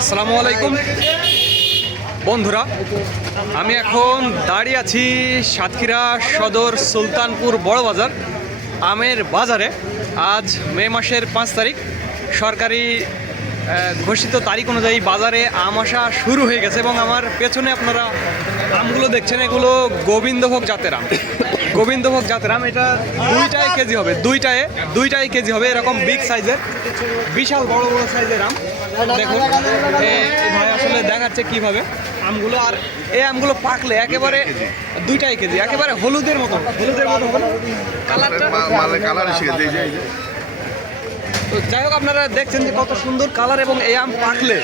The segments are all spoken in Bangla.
আসসালামু আলাইকুম বন্ধুরা, আমি এখন দাঁড়িয়ে আছি সাতক্ষীরা সদর সুলতানপুর বড় বাজার আমের বাজারে। আজ মে মাসের 5 তারিখ, সরকারি ঘোষিত তারিখ অনুযায়ী বাজারে আম আসা শুরু হয়ে গেছে এবং আমার পেছনে আপনারা আমগুলো দেখছেন, এগুলো গোবিন্দভোগ জাতের আম। গোবিন্দভোগ জাতের আম, এটা দুইটাই কেজি হবে, দুইটাই কেজি হবে। এরকম বিগ সাইজের, বিশাল বড় বড় সাইজের আম। দেখুন এই ভাই আসলে দেখাচ্ছে কিভাবে আমগুলো, আর এই আমগুলো পাকলে একেবারে দুইটাই কেজি, একেবারে হলুদের মতো হবে না? কালারটা কালার এসে গেছে এই যে। তো যাই হোক, আপনারা দেখছেন যে কত সুন্দর কালার, এবং এই আম পাকলে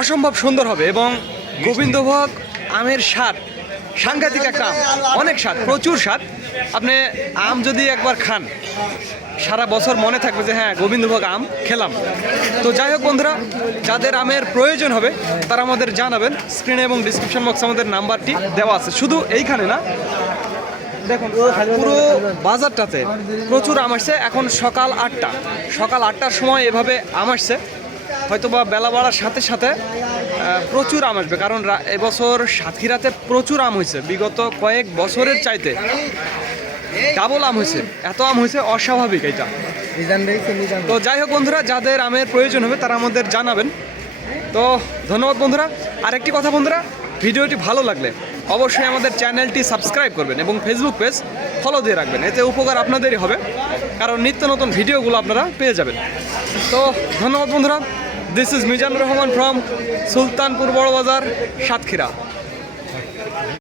অসম্ভব সুন্দর হবে। এবং গোবিন্দভোগ আমের স্বাদ সাংঘাতিক একটা আম, অনেক স্বাদ, প্রচুর স্বাদ। আপনি আম যদি একবার খান সারা বছর মনে থাকবে যে হ্যাঁ গোবিন্দভোগ আম খেলাম। তো যাই হোক বন্ধুরা, যাদের আমের প্রয়োজন হবে তারা আমাদের জানাবেন। স্ক্রিনে এবং ডিসক্রিপশন বক্সে আমাদের নাম্বারটি দেওয়া আছে। শুধু এইখানে না, দেখুন পুরো বাজারটাতে প্রচুর আম আসছে। এখন সকাল 8টার সময় এভাবে আম আসছে। হয়তো বা বেলা বাড়ার সাথে সাথে প্রচুর আম আসবে, কারণ এবছর সাতক্ষীরাতে প্রচুর আম হয়েছে। বিগত কয়েক বছরের চাইতে ডাবল আম হয়েছে, এত আম হয়েছে, অস্বাভাবিক এটা। তো যাই হোক বন্ধুরা, যাদের আমের প্রয়োজন হবে তারা আমাদের জানাবেন। তো ধন্যবাদ বন্ধুরা। আরেকটি কথা বন্ধুরা, ভিডিওটি ভালো লাগলে অবশ্যই আমাদের চ্যানেলটি সাবস্ক্রাইব করবেন এবং ফেসবুক পেজ ফলো দিয়ে রাখবেন। এতে উপকার আপনাদেরই হবে, কারণ নিত্য নতুন ভিডিওগুলো আপনারা পেয়ে যাবেন। তো ধন্যবাদ বন্ধুরা। This is Mizanur Rahman from Sultanpur বড় বাজার, সাতক্ষীরা।